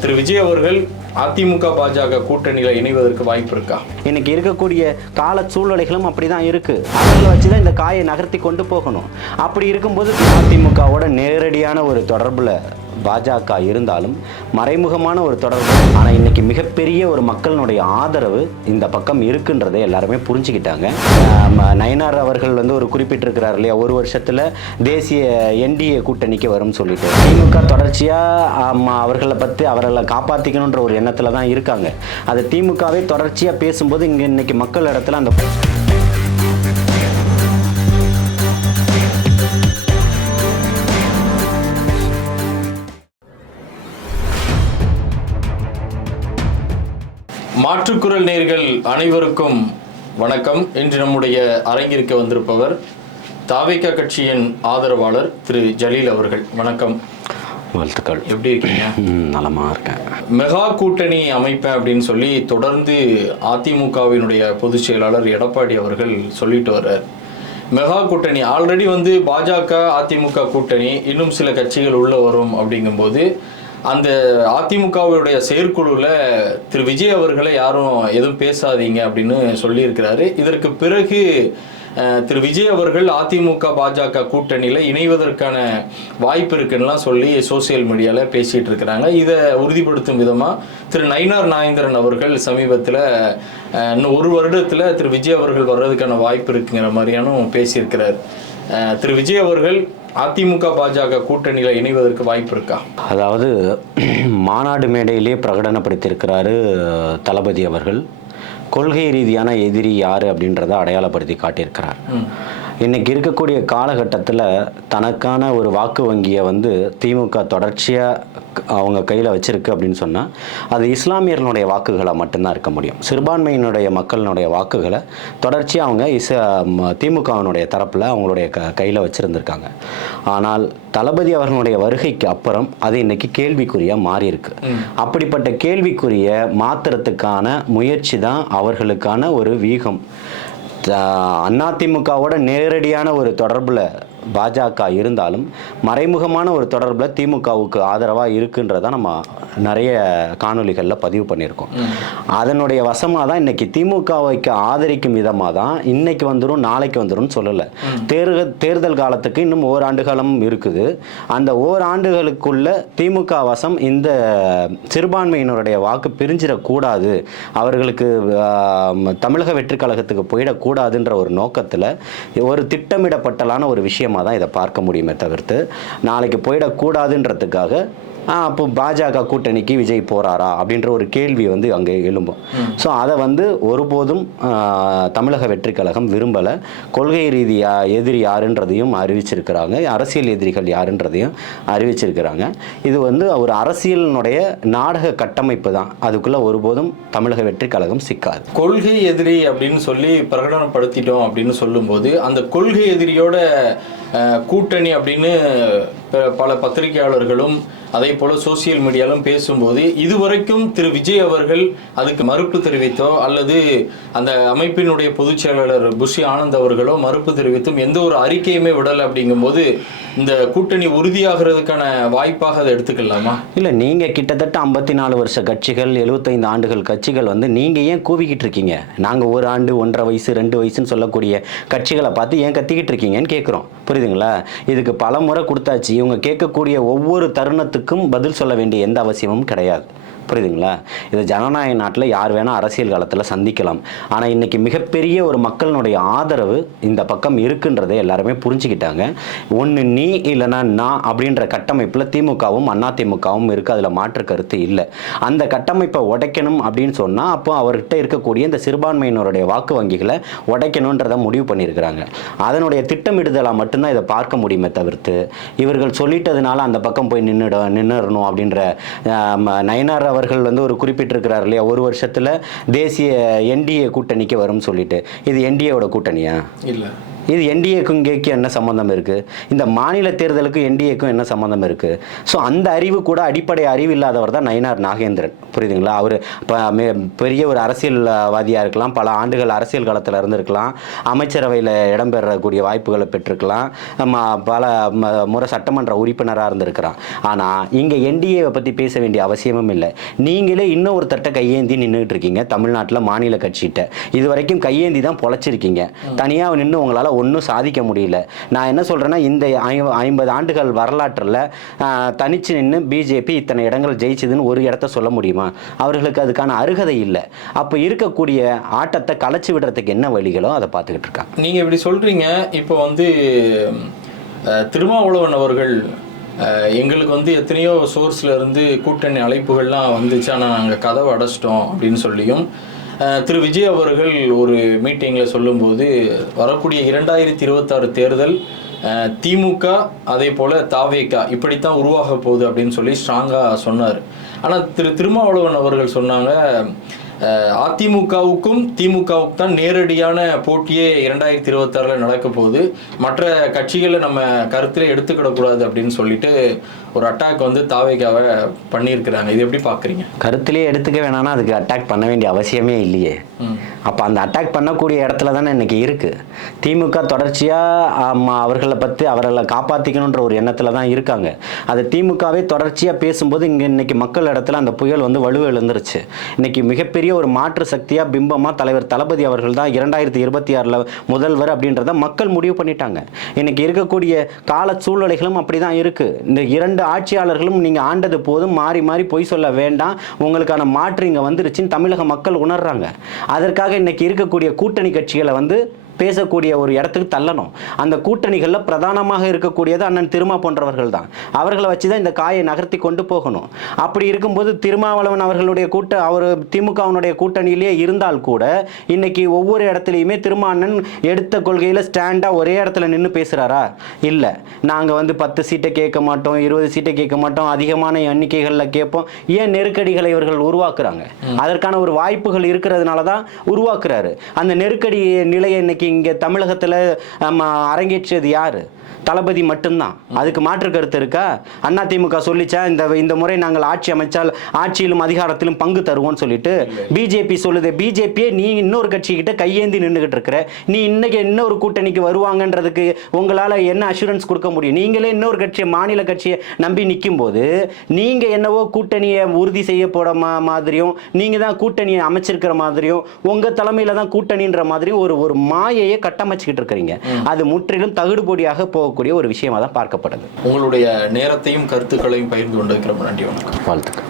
திரு விஜய் அவர்கள் அதிமுக பாஜக கூட்டணியில் இணைவதற்கு வாய்ப்பு இருக்கா? இன்னைக்கு இருக்கக்கூடிய கால சூழ்நிலைகளும் அப்படி தான் இருக்குது அவர்களை வச்சு தான் இந்த காயை நகர்த்தி கொண்டு போகணும். அப்படி இருக்கும்போது அதிமுகவோட நேரடியான ஒரு தொடர்பில் பாஜக இருந்தாலும் மறைமுகமான ஒரு தொடர்பு. ஆனால் இன்னைக்கு மிகப்பெரிய ஒரு மக்களினுடைய ஆதரவு இந்த பக்கம் இருக்குன்றதை எல்லாருமே புரிஞ்சுக்கிட்டாங்க. நயனார் அவர்கள் வந்து ஒரு குறிப்பிட்டிருக்கிறார் இல்லையா? ஒரு வருஷத்தில் தேசிய என்டிஏ கூட்டணிக்கு வரும்னு சொல்லிட்டு. திமுக தொடர்ச்சியாக அவர்களை பற்றி அவர்களை காப்பாற்றிக்கணுன்ற ஒரு எண்ணத்தில் தான் இருக்காங்க. அது திமுகவே தொடர்ச்சியாக பேசும்போது இங்கே இன்னைக்கு மக்கள் இடத்துல அந்த மாற்றுக்குரல் நேர்கள் அனைவருக்கும் வணக்கம். இன்று நம்முடைய அரங்கிற்கு வந்திருப்பவர் தாவேக்கா கட்சியின் ஆதரவாளர் திரு ஜலீல் அவர்கள். வணக்கம். வாழ்த்துக்கள். எப்படி இருக்கீங்க? ம், நலமா இருக்கேன். மெகா கூட்டணி அமைப்பேன் அப்படின்னு சொல்லி தொடர்ந்து அதிமுகவினுடைய பொதுச் செயலாளர் எடப்பாடி அவர்கள் சொல்லிட்டு வர்றார். மெகா கூட்டணி ஆல்ரெடி வந்து பாஜக அதிமுக கூட்டணி இன்னும் சில கட்சிகள் உள்ள வரும் அப்படிங்கும்போது அந்த அதிமுகவுடைய செயற்குழுவில் திரு விஜய் அவர்களை யாரும் எதுவும் பேசாதீங்க அப்படின்னு சொல்லியிருக்கிறாரு. இதற்கு பிறகு திரு விஜய் அவர்கள் அதிமுக பாஜக கூட்டணியில் இணைவதற்கான வாய்ப்பு இருக்குன்னெலாம் சொல்லி சோசியல் மீடியாவில் பேசிகிட்டு இருக்கிறாங்க. இதை உறுதிப்படுத்தும் விதமாக திரு நயினார் நாயந்திரன் அவர்கள் சமீபத்தில் இன்னும் ஒரு வருடத்தில் திரு விஜய் அவர்கள் வர்றதுக்கான வாய்ப்பு இருக்குங்கிற மாதிரியானும் பேசியிருக்கிறார். திரு விஜய் அவர்கள் அதிமுக பாஜக கூட்டணியில் இணைவதற்கு வாய்ப்பு இருக்கா? அதாவது மாநாடு மேடையிலே பிரகடனப்படுத்தியிருக்கிறாரு தளபதி அவர்கள். கொள்கை ரீதியான எதிரி யார் அப்படின்றத அடையாளப்படுத்தி காட்டியிருக்கிறார். இன்னைக்கு இருக்கக்கூடிய காலகட்டத்தில் தனக்கான ஒரு வாக்கு வங்கியை வந்து திமுக தொடர்ச்சியாக அவங்க கையில் வச்சிருக்கு அப்படின்னு சொன்னால் அது இஸ்லாமியர்களுடைய வாக்குகளாக மட்டும்தான் இருக்க முடியும். சிறுபான்மையினுடைய மக்களினுடைய வாக்குகளை தொடர்ச்சியாக அவங்க இச திமுகவினுடைய தரப்பில் அவங்களுடைய க கையில் வச்சுருந்துருக்காங்க. ஆனால் தளபதி அவர்களுடைய வருகைக்கு அப்புறம் அது இன்னைக்கு கேள்விக்குறியாக மாறி இருக்கு அப்படிப்பட்ட கேள்விக்குரிய மாத்திரத்துக்கான முயற்சி தான் அவர்களுக்கான ஒரு வீகம். அதிமுகவோட நேரடியான ஒரு தொடர்பில் பாஜக இருந்தாலும் மறைமுகமான ஒரு தொடர்பில் திமுகவுக்கு ஆதரவாக இருக்குன்றதை நம்ம நிறைய காணொளிகளில் பதிவு பண்ணியிருக்கோம். அதனுடைய வசமாக தான் இன்னைக்கு திமுகவைக்கு ஆதரிக்கும் விதமாக தான் இன்னைக்கு வந்துடும் நாளைக்கு வந்துடும் சொல்லலை. தேர்தல் தேர்தல் காலத்துக்கு இன்னும் ஓராண்டு காலம் இருக்குது. அந்த ஓராண்டுகளுக்குள்ள திமுக வசம் இந்த சிறுபான்மையினருடைய வாக்கு பிரிஞ்சிடக்கூடாது. அவர்களுக்கு தமிழக வெற்றி கழகத்துக்கு போயிடக்கூடாதுன்ற ஒரு நோக்கத்தில் ஒரு திட்டமிடப்பட்டலான ஒரு விஷயமா தான் இதை பார்க்க முடியுமே தவிர்த்து நாளைக்கு போயிடக்கூடாதுன்றதுக்காக அப்போ பாஜக கூட்டணிக்கு விஜய் போறாரா அப்படின்ற ஒரு கேள்வி வந்து அங்கே எழும்பும். ஸோ அதை வந்து ஒருபோதும் தமிழக வெற்றி கழகம் விரும்பலை. கொள்கை ரீதியா எதிரி யாருன்றதையும் அறிவிச்சிருக்கிறாங்க. அரசியல் எதிரிகள் யாருன்றதையும் அறிவிச்சிருக்கிறாங்க. இது வந்து ஒரு அரசியலினுடைய நாடக கட்டமைப்பு தான். அதுக்குள்ள ஒருபோதும் தமிழக வெற்றி கழகம் சிக்காது. கொள்கை எதிரி அப்படின்னு சொல்லி பிரகடனப்படுத்திட்டோம் அப்படின்னு சொல்லும்போது அந்த கொள்கை எதிரியோட கூட்டணி அப்படின்னு பல பத்திரிகையாளர்களும் அதே போல சோசியல் மீடியாலும் பேசும்போது இதுவரைக்கும் திரு விஜய் அவர்கள் அதுக்கு மறுப்பு தெரிவித்தோ அல்லது அந்த அமைப்பினுடைய பொதுச் செயலாளர் புஷி ஆனந்த் அவர்களோ மறுப்பு தெரிவித்தும் எந்த ஒரு அறிக்கையுமே விடலை அப்படிங்கும்போது இந்த கூட்டணி உறுதியாகிறதுக்கான வாய்ப்பாக அதை எடுத்துக்கலாமா? இல்லை நீங்கள் கிட்டத்தட்ட ஐம்பத்தி நாலு வருஷ கட்சிகள் எழுபத்தைந்து ஆண்டுகள் கட்சிகள் வந்து நீங்கள் ஏன் கூவிக்கிட்டு இருக்கீங்க? நாங்கள் ஒரு ஆண்டு ஒன்றரை வயசு ரெண்டு வயசுன்னு சொல்லக்கூடிய கட்சிகளை பார்த்து ஏன் கத்திக்கிட்டு இருக்கீங்கன்னு கேட்குறோம் புரியுதுங்களா? இதுக்கு பல முறை கொடுத்தாச்சு. இவங்க கேட்கக்கூடிய ஒவ்வொரு தருணத்துக்கும் பதில் சொல்ல வேண்டிய எந்த அவசியமும் கிடையாது. புரியுதுங்களா? இது ஜனநாயக நாட்டில் யார் வேணால் அரசியல் காலத்தில் சந்திக்கலாம். ஆனால் இன்றைக்கி மிகப்பெரிய ஒரு மக்களினுடைய ஆதரவு இந்த பக்கம் இருக்குன்றதை எல்லாருமே புரிஞ்சுக்கிட்டாங்க. ஒன்று நீ இல்லைன்னா நான் அப்படின்ற கட்டமைப்பில் திமுகவும் அதிமுகவும் இருக்குது அதில் மாற்று கருத்து இல்லை. அந்த கட்டமைப்பை உடைக்கணும் அப்படின்னு சொன்னால் அப்போ அவர்கிட்ட இருக்கக்கூடிய இந்த சிறுபான்மையினருடைய வாக்கு வங்கிகளை உடைக்கணுன்றதை முடிவு பண்ணியிருக்கிறாங்க. அதனுடைய திட்டமிடுதலாக மட்டும்தான் இதை பார்க்க முடியுமே தவிர்த்து இவர்கள் சொல்லிட்டதுனால அந்த பக்கம் போய் நின்றுட நின்றுடணும் அப்படின்ற ஆம், நயனார் அவர்கள் வந்து ஒரு குறிப்பிட்டிருக்கிறார் இல்லையா? ஒரு வருஷத்தில் தேசிய என்டிஏ கூட்டணிக்கு வரும்னு சொல்லிட்டு. இது என்டிஏவோட கூட்டணியா? இல்லை. இது என்டிஏக்கும் இங்கேக்கும் என்ன சம்மந்தம் இருக்குது இந்த மாநில தேர்தலுக்கும் என்டிஏக்கும் என்ன சம்மந்தம் இருக்குது ஸோ அந்த அறிவு கூட அடிப்படை அறிவு இல்லாதவர் தான் நயினார் நாகேந்திரன். புரியுதுங்களா? அவர் இப்போ பெரிய ஒரு அரசியல்வாதியாக இருக்கலாம். பல ஆண்டுகள் அரசியல் களத்தில் இருந்திருக்கலாம். அமைச்சரவையில் இடம்பெறக்கூடிய வாய்ப்புகளை பெற்றிருக்கலாம். நம்ம பல முறை சட்டமன்ற உறுப்பினராக இருந்திருக்கிறான். ஆனால் இங்கே என்டிஏவை பற்றி பேச வேண்டிய அவசியமும் இல்லை. நீங்களே இன்னும் ஒரு தட்டை கையேந்தி நின்றுட்டு இருக்கீங்க தமிழ்நாட்டில் மாநில கட்சிகிட்ட. இது வரைக்கும் கையேந்தி தான் பொழைச்சிருக்கீங்க. தனியாக நின்று உங்களால் ஒன்றும் சாதிக்க முடியல. நான் என்ன சொல்கிறேன்னா இந்த ஐ- ஐம்பது ஆண்டுகள் வரலாற்றில் தனிச்சு நின்று பிஜேபி இத்தனை இடங்கள் ஜெயிச்சதுன்னு ஒரு இடத்த சொல்ல முடியுமா? அவர்களுக்கு அதுக்கான அருகதை இல்லை. அப்போ இருக்கக்கூடிய ஆட்டத்தை கலைச்சி விடுறதுக்கு என்ன வழிகளோ அதை பார்த்துக்கிட்டு இருக்காங்க. நீங்கள் இப்படி சொல்கிறீங்க இப்போ வந்து திருமாவளவன் அவர்கள் எங்களுக்கு வந்து எத்தனையோ சோர்ஸ்ல இருந்து கூட்டணி அழைப்புகள்லாம் வந்துச்சு. ஆனால் நாங்கள் கதவை அடைச்சிட்டோம் அப்படின்னு சொல்லியும் திரு விஜய் அவர்கள் ஒரு மீட்டிங்கில் சொல்லும்போது வரக்கூடிய இரண்டாயிரத்தி இருபத்தாறு தேர்தல் திமுக அதே போல தாவேகா இப்படித்தான் உருவாக போகுது அப்படின்னு சொல்லி ஸ்ட்ராங்காக சொன்னார். ஆனால் திரு திருமாவளவன் அவர்கள் சொன்னாங்க அதிமுகவுக்கும் திமுகவுக்கும் தான் நேரடியான போட்டியே இரண்டாயிரத்தி இருபத்தாறில் நடக்க போகுது. மற்ற கட்சிகளை நம்ம கருத்தில் எடுத்துக்கிடக்கூடாது அப்படின்னு சொல்லிட்டு ஒரு அட்டாக் வந்து தாவேகாவை பண்ணியிருக்கிறாங்க. இது எப்படி பார்க்குறீங்க? கருத்திலே எடுத்துக்க வேணாம்னா அதுக்கு அட்டாக் பண்ண வேண்டிய அவசியமே இல்லையே. அப்போ அந்த அட்டாக் பண்ணக்கூடிய இடத்துல தானே இன்றைக்கி இருக்குது திமுக தொடர்ச்சியாக அவர்களை பற்றி அவர்களை காப்பாற்றிக்கணுன்ற ஒரு எண்ணத்தில் தான் இருக்காங்க. அது திமுகவே தொடர்ச்சியாக பேசும்போது இங்கே இன்றைக்கி மக்கள் இடத்துல அந்த புயல் வந்து வலுவை எழுந்துருச்சு. இன்றைக்கி மிகப்பெரிய ஒரு மாற்று சக்தியாக பிம்பமாக தலைவர் தளபதி அவர்கள் தான் இரண்டாயிரத்தி இருபத்தி ஆறில் முதல்வர் அப்படின்றத மக்கள் முடிவு பண்ணிட்டாங்க. இன்றைக்கி இருக்கக்கூடிய கால சூழ்நிலைகளும் அப்படி தான் இருக்குது இந்த இரண்டு ஆட்சியாளர்களும் நீங்கள் ஆண்டது போதும் மாறி மாறி பொய் சொல்ல வேண்டாம். உங்களுக்கான மாற்று இங்கே வந்துருச்சுன்னு தமிழக மக்கள் உணர்றாங்க. அதற்காக இன்னைக்கு இருக்கக்கூடிய கூட்டணி கட்சிகளை வந்து பேசக்கூடிய ஒரு இடத்துக்கு தள்ளணும். அந்த கூட்டணிகளில் பிரதானமாக இருக்கக்கூடியது அண்ணன் திருமா போன்றவர்கள் தான். அவர்களை வச்சு தான் இந்த காயை நகர்த்தி கொண்டு போகணும். அப்படி இருக்கும்போது திருமாவளவன் அவர்களுடைய கூட்ட அவர் திமுகவினுடைய கூட்டணியிலேயே இருந்தால் கூட இன்னைக்கு ஒவ்வொரு இடத்துலையுமே திருமாண்ணன் எடுத்த கொள்கையில் ஸ்டாண்டாக ஒரே இடத்துல நின்று பேசுகிறாரா இல்லை. நாங்கள் வந்து பத்து சீட்டை கேட்க மாட்டோம் இருபது சீட்டை கேட்க மாட்டோம் அதிகமான எண்ணிக்கைகளில் கேட்போம். ஏன் நெருக்கடிகளை இவர்கள் உருவாக்குறாங்க? அதற்கான ஒரு வாய்ப்புகள் இருக்கிறதுனால தான் உருவாக்குறாரு. அந்த நெருக்கடி நிலையை இன்னைக்கு இங்கே தமிழகத்தில் அரங்கேற்றியது யார்? தளபதி மட்டும்தான். அதுக்கு மாற்று கருத்து இருக்கா? அண்ணா திமுக சொல்லிச்சா இந்த இந்த முறை நாங்கள் ஆட்சி அமைச்சால் ஆட்சியிலும் அதிகாரத்திலும் பங்கு தருவோம்னு சொல்லிட்டு பிஜேபி சொல்லுது. பிஜேபியே நீ இன்னொரு கட்சிக்கிட்ட கையேந்தி நின்றுகிட்டு இருக்கிற. நீ இன்னைக்கு இன்னொரு கூட்டணிக்கு வருவாங்கன்றதுக்கு உங்களால் என்ன அஷூரன்ஸ் கொடுக்க முடியும்? நீங்களே இன்னொரு கட்சியை மாநில கட்சியை நம்பி நிற்கும் போது நீங்கள் என்னவோ கூட்டணியை உறுதி செய்ய போட மாதிரியும் நீங்கள் தான் கூட்டணியை அமைச்சிருக்கிற மாதிரியும் உங்கள் தலைமையில் தான் கூட்டணின்ற மாதிரியும் ஒரு ஒரு மாயையை கட்டமைச்சுக்கிட்டு இருக்கிறீங்க. அது முற்றிலும் தகுடுபொடியாக போகக்கூடிய ஒரு விஷயமா தான் பார்க்கப்படுது. உங்களுடைய நேரத்தையும் கருத்துக்களையும் பகிர்ந்து கொண்டிருக்கிற நன்றி வணக்கம். வாழ்த்துக்கள்.